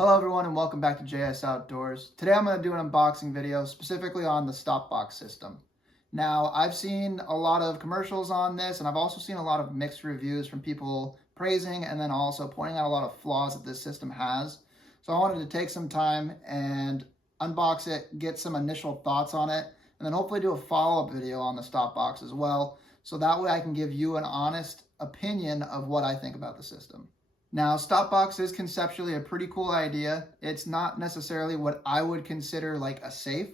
Hello everyone and welcome back to JS Outdoors. Today I'm going to do an unboxing video specifically on the StopBox system. Now I've seen a lot of commercials on this and I've also seen a lot of mixed reviews from people praising and then also pointing out a lot of flaws that this system has. So I wanted to take some time and unbox it, get some initial thoughts on it, and then hopefully do a follow-up video on the StopBox as well. So that way I can give you an honest opinion of what I think about the system. Now, StopBox is conceptually a pretty cool idea. It's not necessarily what I would consider like a safe.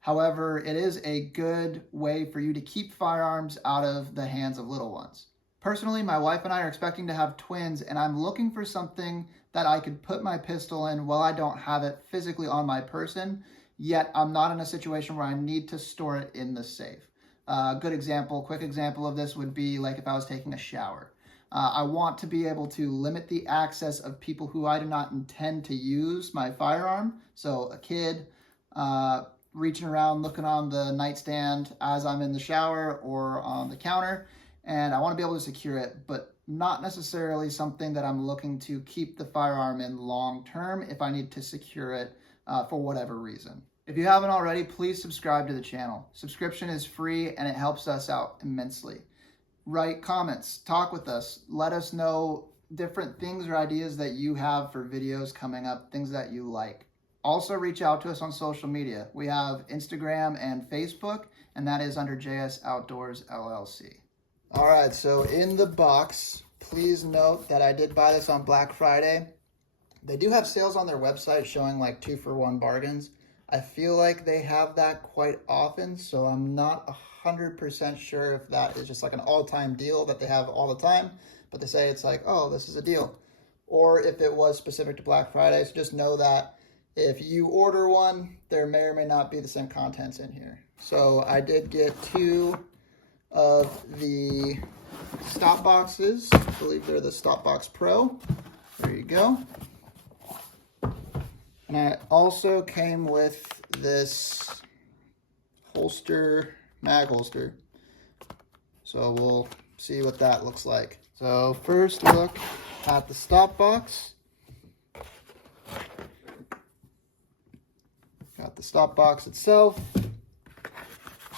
However, it is a good way for you to keep firearms out of the hands of little ones. Personally, my wife and I are expecting to have twins, and I'm looking for something that I could put my pistol in while I don't have it physically on my person, yet I'm not in a situation where I need to store it in the safe. Quick example of this would be like if I was taking a shower. I want to be able to limit the access of people who I do not intend to use my firearm. So a kid reaching around, looking on the nightstand as I'm in the shower or on the counter, and I want to be able to secure it, but not necessarily something that I'm looking to keep the firearm in long term if I need to secure it for whatever reason. If you haven't already, please subscribe to the channel. Subscription is free and it helps us out immensely. Write comments, talk with us, let us know different things or ideas that you have for videos coming up, things that you like. Also reach out to us on social media. We have Instagram and Facebook, and that is under JS Outdoors LLC. All right, so in the box, please note that I did buy this on Black Friday. They do have sales on their website showing like 2-for-1 bargains. I feel like they have that quite often, so I'm not 100% sure if that is just like an all-time deal that they have all the time, but they say it's like, oh, this is a deal. Or if it was specific to Black Friday, so just know that if you order one, there may or may not be the same contents in here. So I did get 2 of the stop boxes. I believe they're the StopBox Pro. There you go. And I also came with this holster, mag holster. So we'll see what that looks like. So first look at the StopBox. Got the StopBox itself.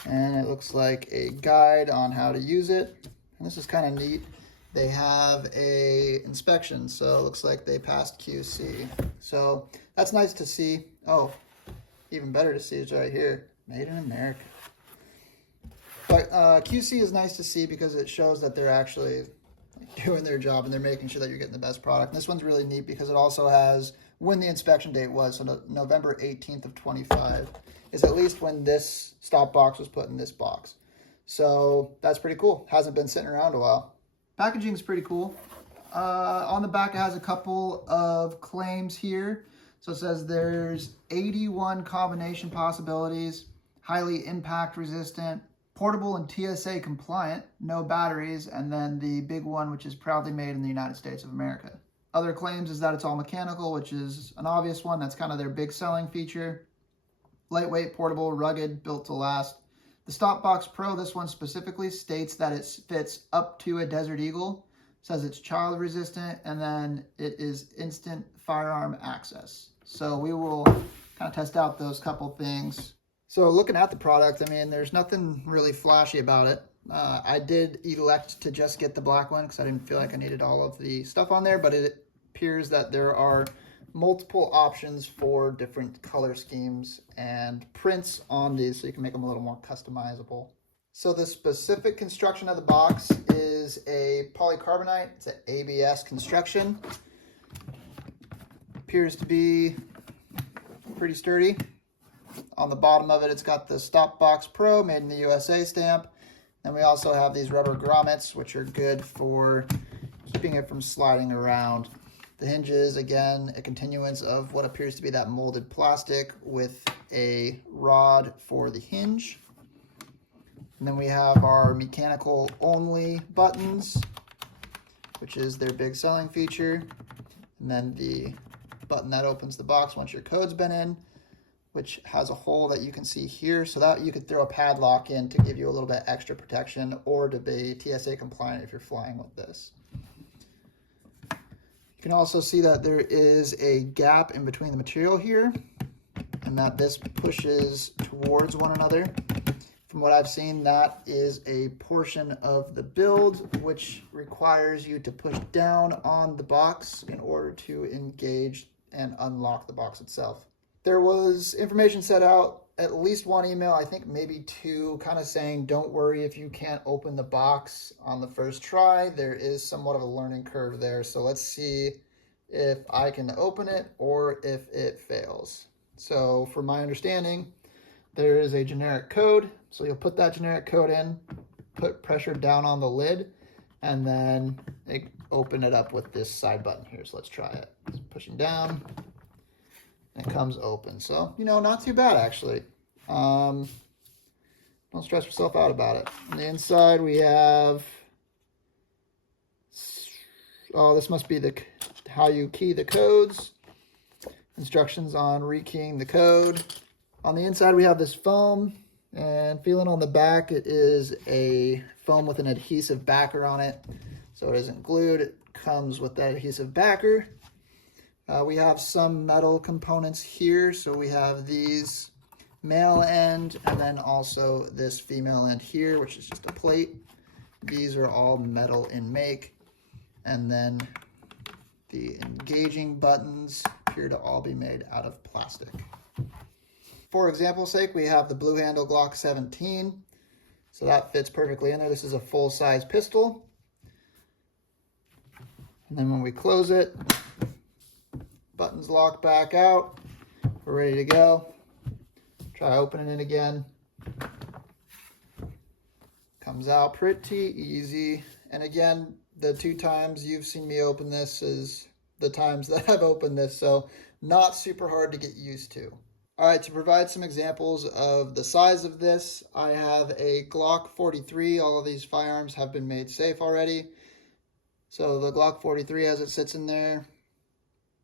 And it looks like a guide on how to use it. And this is kind of neat. They have a inspection, so it looks like they passed QC. So that's nice to see. Oh, even better to see is right here, made in America. But QC is nice to see because it shows that they're actually doing their job and they're making sure that you're getting the best product. And this one's really neat because it also has when the inspection date was, so November 18th of 25 is at least when this stop box was put in this box. So that's pretty cool. Hasn't been sitting around a while. Packaging is pretty cool. On the back, it has a couple of claims here. So it says there's 81 combination possibilities, highly impact resistant, portable and TSA compliant, no batteries, and then the big one, which is proudly made in the United States of America. Other claims is that it's all mechanical, which is an obvious one. That's kind of their big selling feature. Lightweight, portable, rugged, built to last. The StopBox Pro, this one specifically, states that it fits up to a Desert Eagle, says it's child resistant, and then it is instant firearm access. So we will kind of test out those couple things. So looking at the product, I mean, there's nothing really flashy about it. I did elect to just get the black one because I didn't feel like I needed all of the stuff on there, but it appears that there are multiple options for different color schemes and prints on these so you can make them a little more customizable. So the specific construction of the box is a polycarbonate. It's an ABS construction. Appears to be pretty sturdy. On the bottom of it, it's got the StopBox Pro made in the USA stamp. And we also have these rubber grommets, which are good for keeping it from sliding around. The hinges, again, a continuance of what appears to be that molded plastic with a rod for the hinge. And then we have our mechanical only buttons, which is their big selling feature. And then the button that opens the box once your code's been in, which has a hole that you can see here, so that you could throw a padlock in to give you a little bit extra protection or to be TSA compliant if you're flying with this. You can also see that there is a gap in between the material here, and that this pushes towards one another. From what I've seen, that is a portion of the build which requires you to push down on the box in order to engage and unlock the box itself. There was information set out, at least one email, I think maybe two, kind of saying, don't worry if you can't open the box on the first try. There is somewhat of a learning curve there. So let's see if I can open it or if it fails. So from my understanding, there is a generic code. So you'll put that generic code in, put pressure down on the lid, and then open it up with this side button here. So let's try it. It's pushing down, and it comes open. So, you know, not too bad actually. Don't stress yourself out about it. On the inside we have, oh, this must be how you key the codes. Instructions on rekeying the code. On the inside we have this foam, and feeling on the back, it is a foam with an adhesive backer on it. So it isn't glued, it comes with that adhesive backer. We have some metal components here. So we have these male end, and then also this female end here, which is just a plate. These are all metal in make. And then the engaging buttons appear to all be made out of plastic. For example's sake, we have the blue handle Glock 17. So that fits perfectly in there. This is a full-size pistol. And then when we close it, buttons lock back out. We're ready to go. Try opening it again. Comes out pretty easy. And again, the 2 times you've seen me open this is the times that I've opened this, so not super hard to get used to. All right, to provide some examples of the size of this, I have a Glock 43. All of these firearms have been made safe already. So the Glock 43, as it sits in there,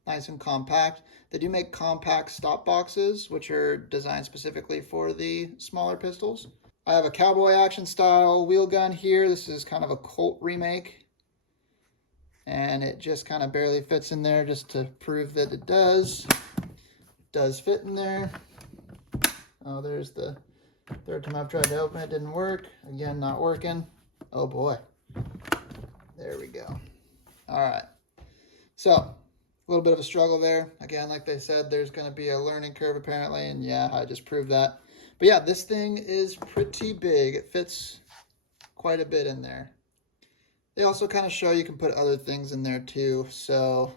nice and compact. They do make compact stop boxes, which are designed specifically for the smaller pistols. I have a cowboy action style wheel gun here. This is kind of a Colt remake. And it just kind of barely fits in there, just to prove that it does fit in there. Oh, there's the third time I've tried to open it, didn't work. Again, not working. Oh boy. There we go. All right. So, a little bit of a struggle there. Again, like they said, there's going to be a learning curve apparently, and yeah, I just proved that. But yeah, this thing is pretty big. It fits quite a bit in there. They also kind of show you can put other things in there too. So,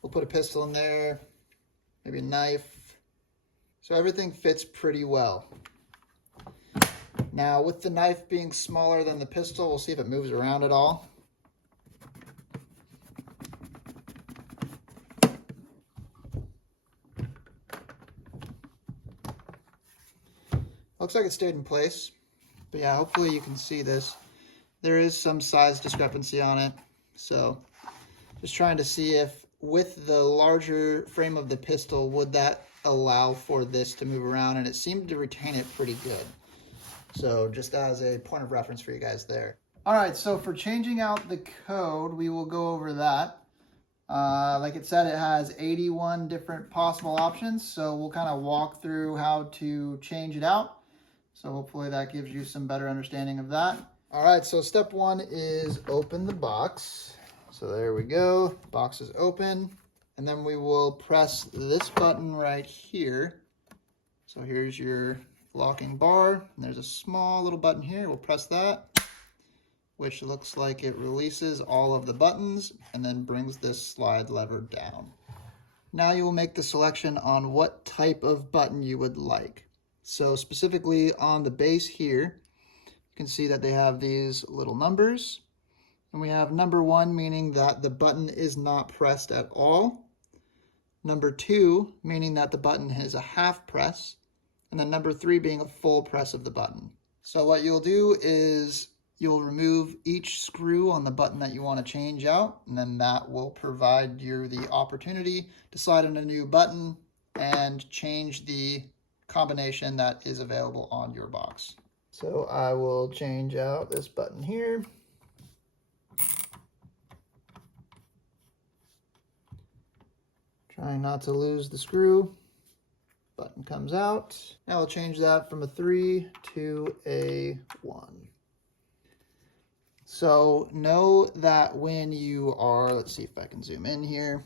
we'll put a pistol in there, maybe a knife. So everything fits pretty well. Now, with the knife being smaller than the pistol, we'll see if it moves around at all. Looks like it stayed in place. But yeah, hopefully you can see this. There is some size discrepancy on it. So just trying to see if with the larger frame of the pistol, would that allow for this to move around? And it seemed to retain it pretty good. So just as a point of reference for you guys there. All right, so for changing out the code, we will go over that. Like it said, it has 81 different possible options. So we'll kind of walk through how to change it out. So hopefully that gives you some better understanding of that. All right, so step 1 is open the box. So there we go, box is open. And then we will press this button right here. So here's your locking bar, and there's a small little button here. We'll press that, which looks like it releases all of the buttons and then brings this slide lever down. Now you will make the selection on what type of button you would like. So specifically on the base here, you can see that they have these little numbers. And we have number 1, meaning that the button is not pressed at all. Number 2, meaning that the button is a half press. And then number 3 being a full press of the button. So what you'll do is you'll remove each screw on the button that you want to change out, and then that will provide you the opportunity to slide in a new button and change the combination that is available on your box. So I will change out this button here. Trying not to lose the screw. Button comes out. Now we'll change that from a 3 to a 1. So know that when you are, let's see if I can zoom in here.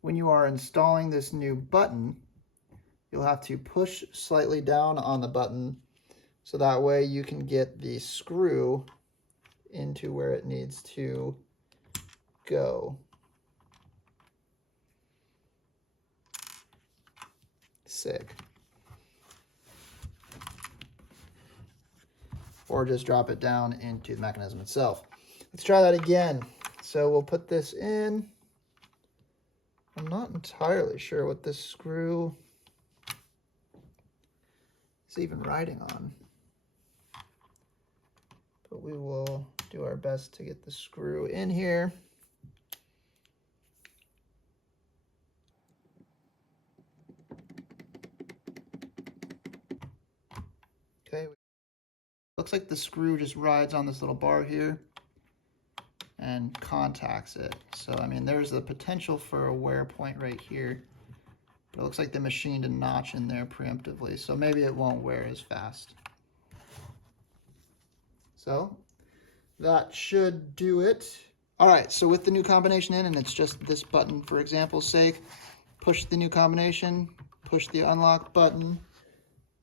When you are installing this new button, you'll have to push slightly down on the button so that way you can get the screw into where it needs to go. Sick. Or just drop it down into the mechanism itself. Let's try that again. So we'll put this in. I'm not entirely sure what this screw is even riding on, but we will do our best to get the screw in here. Okay, looks like the screw just rides on this little bar here and contacts it. So, I mean, there's the potential for a wear point right here, but it looks like they machined a notch in there preemptively, so maybe it won't wear as fast. So that should do it. All right, so with the new combination in, and it's just this button for example's sake, push the new combination, push the unlock button,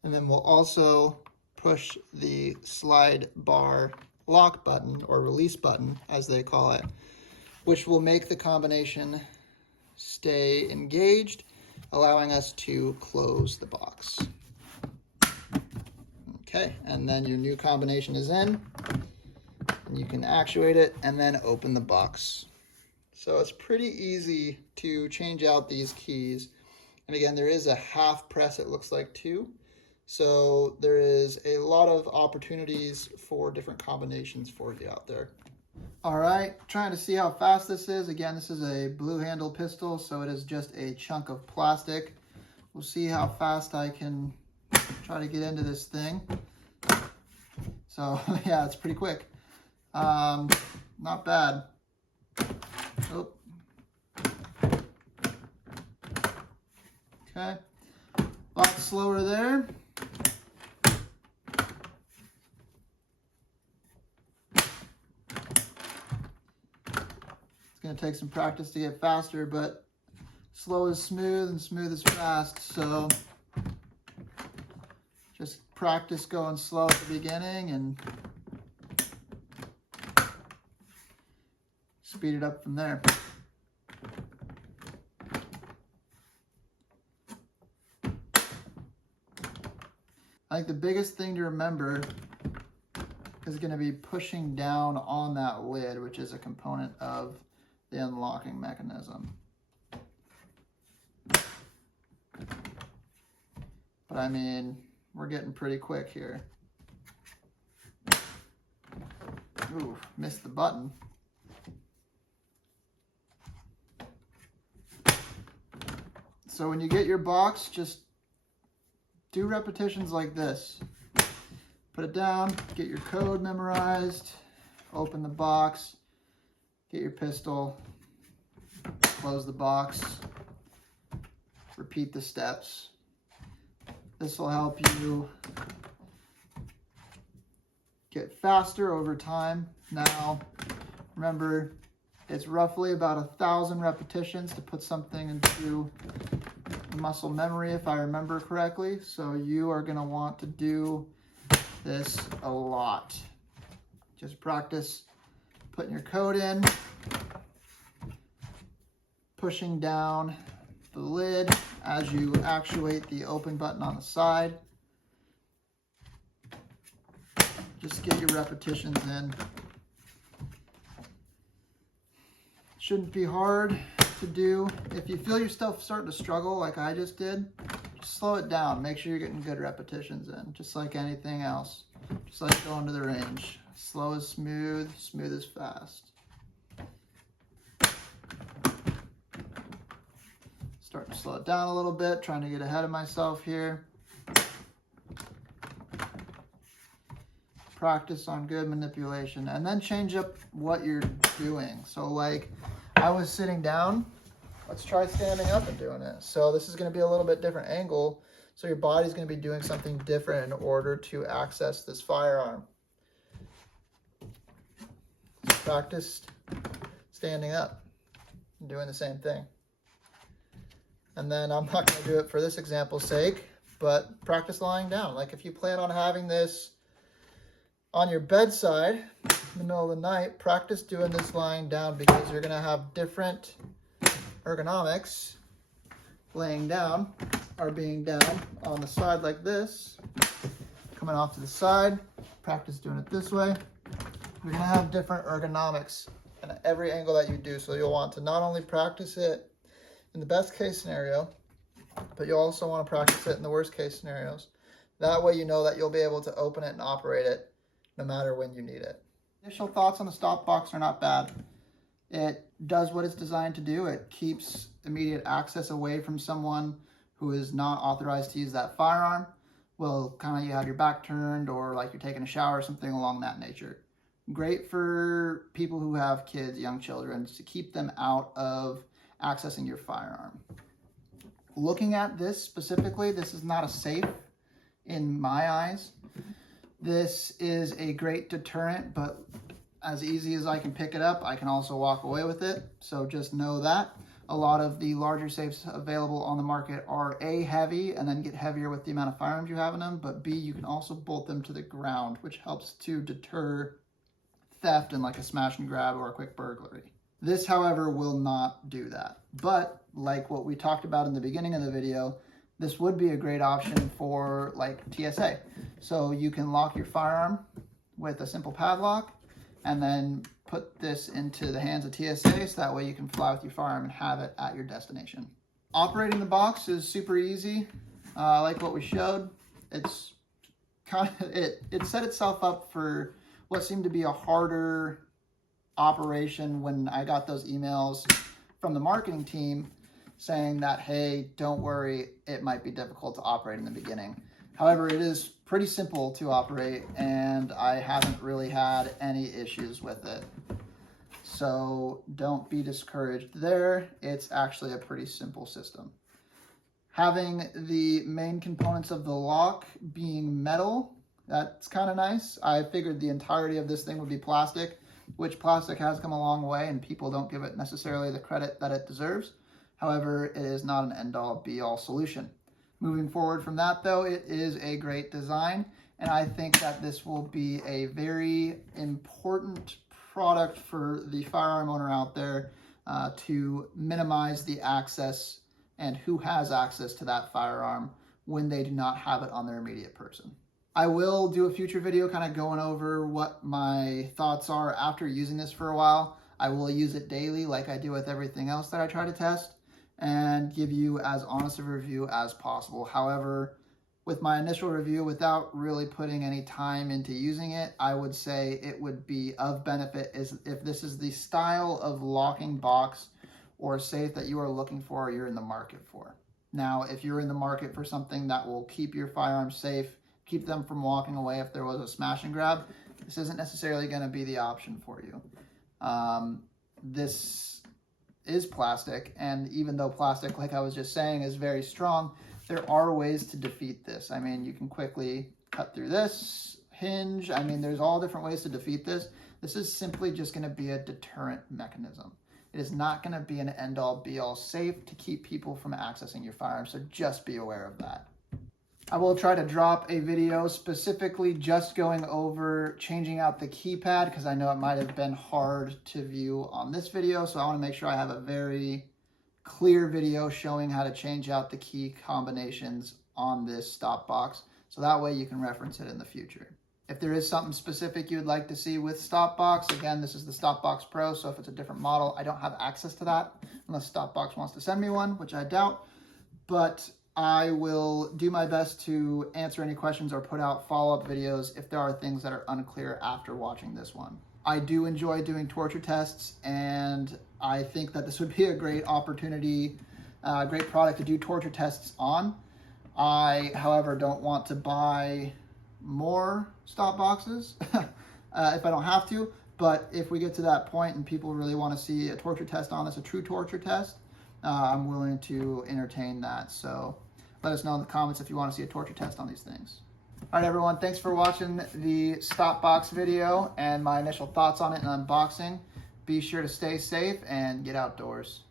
and then we'll also push the slide bar lock button, or release button as they call it, which will make the combination stay engaged, allowing us to close the box. Okay, and then your new combination is in, and you can actuate it and then open the box. So it's pretty easy to change out these keys. And again, there is a half press, it looks like, too. So there is a lot of opportunities for different combinations for you out there. All right, trying to see how fast this is. Again, this is a blue handle pistol, so it is just a chunk of plastic. We'll see how fast I can try to get into this thing. So yeah, it's pretty quick. Not bad. Oh. Okay, a lot slower there. It's going to take some practice to get faster, but slow is smooth and smooth is fast, so just practice going slow at the beginning and speed it up from there. I think the biggest thing to remember is going to be pushing down on that lid, which is a component of the unlocking mechanism. But I mean, we're getting pretty quick here. Ooh, missed the button. So when you get your box, just do repetitions like this. Put it down, get your code memorized, open the box, get your pistol, close the box, repeat the steps. This will help you get faster over time. Now, remember, it's roughly about 1,000 repetitions to put something into muscle memory, if I remember correctly. So you are going to want to do this a lot. Just practice putting your code in, pushing down the lid as you actuate the open button on the side. Just get your repetitions in. Shouldn't be hard to do. If you feel yourself starting to struggle like I just did, just slow it down. Make sure you're getting good repetitions in, just like anything else. Just like going to the range. Slow is smooth, smooth is fast. Starting to slow it down a little bit, trying to get ahead of myself here. Practice on good manipulation, and then change up what you're doing. So like, I was sitting down Let's try standing up and doing it. So this is going to be a little bit different angle. So your body's going to be doing something different in order to access this firearm. Practice standing up and doing the same thing. And then I'm not going to do it for this example's sake, but practice lying down. Like if you plan on having this on your bedside in the middle of the night, practice doing this lying down, because you're going to have different ergonomics laying down or being down on the side like this, coming off to the side. Practice doing it this way. You're going to have different ergonomics in every angle that you do, so you'll want to not only practice it in the best case scenario, but you'll also want to practice it in the worst case scenarios. That way you know that you'll be able to open it and operate it no matter when you need it. Initial thoughts on the StopBox are not bad. It does what it's designed to do. It keeps immediate access away from someone who is not authorized to use that firearm. Well, kind of you have your back turned, or like you're taking a shower or something along that nature. Great for people who have kids, young children, to keep them out of accessing your firearm. Looking at this specifically, this is not a safe in my eyes. This is a great deterrent, but as easy as I can pick it up, I can also walk away with it. So just know that. A lot of the larger safes available on the market are A, heavy, and then get heavier with the amount of firearms you have in them, but B, you can also bolt them to the ground, which helps to deter theft in like a smash and grab or a quick burglary. This, however, will not do that. But like what we talked about in the beginning of the video, this would be a great option for like TSA. So you can lock your firearm with a simple padlock and then put this into the hands of TSA, so that way you can fly with your firearm and have it at your destination. Operating the box is super easy. Like what we showed, it's kind of, it set itself up for what seemed to be a harder operation when I got those emails from the marketing team saying that, hey, don't worry, it might be difficult to operate in the beginning. However, it is pretty simple to operate, and I haven't really had any issues with it. So don't be discouraged there. It's actually a pretty simple system. Having the main components of the lock being metal, that's kind of nice. I figured the entirety of this thing would be plastic, which plastic has come a long way, and people don't give it necessarily the credit that it deserves. However, it is not an end-all be-all solution. Moving forward from that, though, it is a great design, and I think that this will be a very important product for the firearm owner out there to minimize the access and who has access to that firearm when they do not have it on their immediate person. I will do a future video kind of going over what my thoughts are after using this for a while. I will use it daily like I do with everything else that I try to test, and give you as honest a review as possible. However, with my initial review, without really putting any time into using it, I would say it would be of benefit is if this is the style of locking box or safe that you are looking for or you're in the market for. Now, if you're in the market for something that will keep your firearms safe, keep them from walking away if there was a smash and grab, this isn't necessarily going to be the option for you. This is plastic, and even though plastic, like I was just saying, is very strong, there are ways to defeat this. I mean, you can quickly cut through this hinge. I mean, there's all different ways to defeat this. This is simply just going to be a deterrent mechanism. It is not going to be an end-all be-all safe to keep people from accessing your firearm, so just be aware of that. I will try to drop a video specifically just going over changing out the keypad, because I know it might have been hard to view on this video, so I want to make sure I have a very clear video showing how to change out the key combinations on this StopBox, so that way you can reference it in the future. If there is something specific you would like to see with StopBox, again, this is the StopBox Pro, so if it's a different model, I don't have access to that unless StopBox wants to send me one, which I doubt, but I will do my best to answer any questions or put out follow-up videos if there are things that are unclear after watching this one. I do enjoy doing torture tests, and I think that this would be a great opportunity, great product to do torture tests on. I, however, don't want to buy more stop boxes if I don't have to, but if we get to that point and people really want to see a torture test on this, a true torture test, I'm willing to entertain that. So let us know in the comments if you want to see a torture test on these things. All right, everyone, thanks for watching the StopBox video and my initial thoughts on it and unboxing. Be sure to stay safe and get outdoors.